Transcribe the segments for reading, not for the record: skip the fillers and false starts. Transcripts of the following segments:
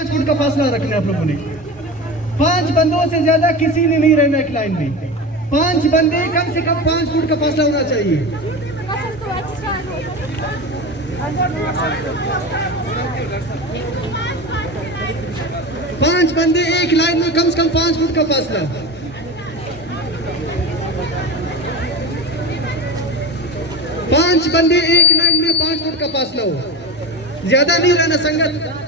5 फुट का फासला रखना है आप लोगों ने। 5 बंदों से ज्यादा किसी ने नहीं रहना एक लाइन में। 5 बंदे कम से कम 5 फुट का फासला होना चाहिए। 5 बंदे एक लाइन में कम से कम 5 फुट का फासला। 5 बंदे एक लाइन में 5 फुट का फासला हो, ज्यादा नहीं रहना संगत।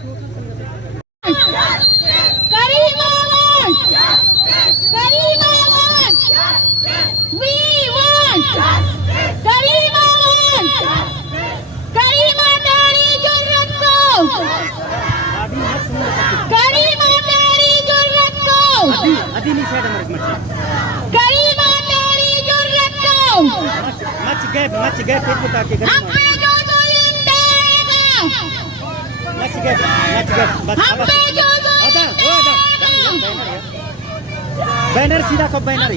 मच गए फिर बुता के बैनर सीधा कब बैनर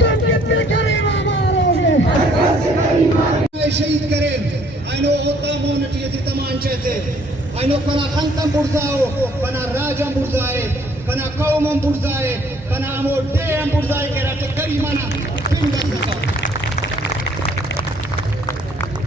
तुम कितने करीबा मारोगे शहीद करें आइनो होता मोनटी ऐसी तमांचे से आइनो कना खंतम बुर्जाओ कना राजम बुर्जाए कना कौमम बुर्जाए कना अमो डेम बुर्जाए